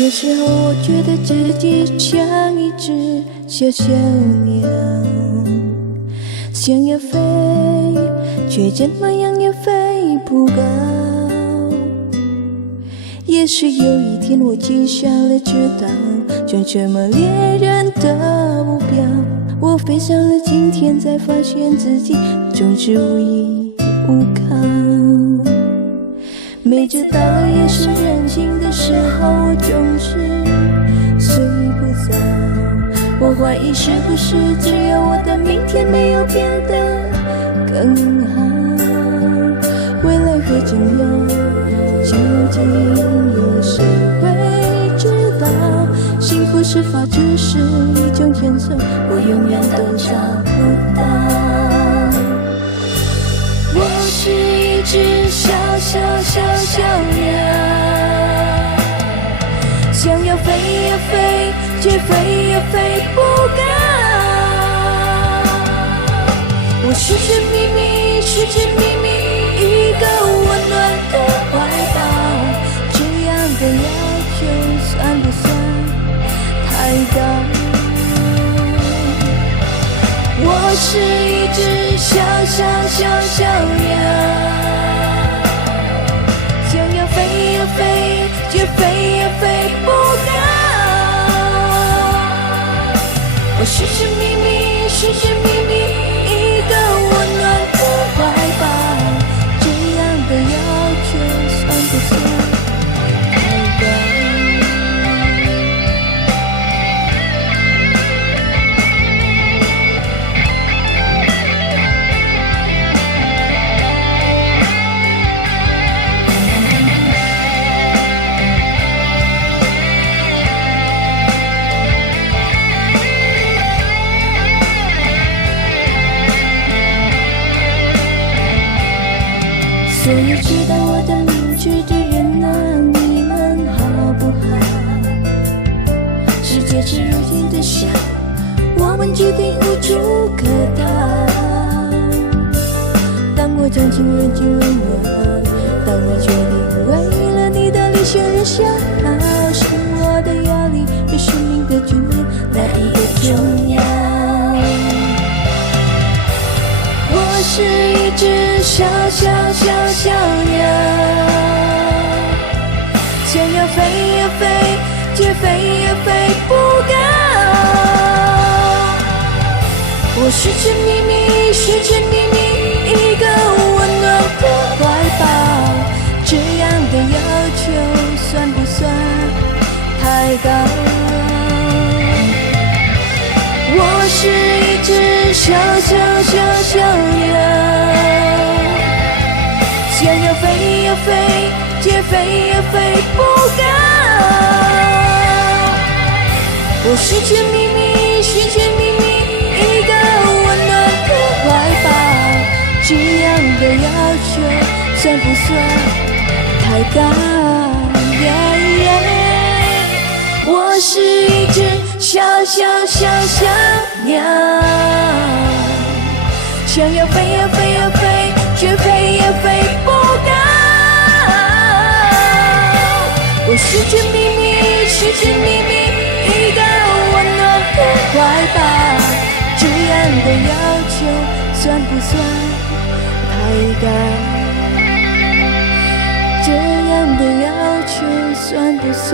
有时候我觉得自己像一只小小鸟，想要飞，却怎么样也飞不高。也许有一天我静下来知道，做什么猎人的目标。我飞上了今天，才发现自己总是无依无靠。每次到了夜深人静的时候，我总是睡不着。我怀疑是不是只有我的明天没有变得更好。未来会怎样，究竟有谁会知道？幸福是否只是一种天生，我永远都找不到。我是一只小鸟，想要飞呀飞，却飞也飞不高。我寻寻觅觅一个温暖的怀抱，这样的要求算不算太高？我是一只小鸟，想要飞呀飞，却飞也飞不高。我寻寻觅觅一个温暖的怀抱，这样的要求算不算太高？所有知道我的名字的人啊，你们好不好？世界是如今的小，我们注定无处可逃。当我将情人进温暖，当我决定为了你的理想而消耗，生活的压力与生命的尊严，哪一个重要？我是一只小鸟，想要飞呀飞，却飞也飞不高。我寻寻觅觅一个温暖的怀抱，这样的要求算不算太高？我是一只小鸟，想要飞呀飞，却飞也飞不高。我寻寻觅觅一个温暖的怀抱，这样的要求算不算太高？我是一只小鸟，想要飞呀飞，却飞也飞不高。我寻寻觅觅一个温暖的怀抱，这样的要求算不算太高？这样的要求算不算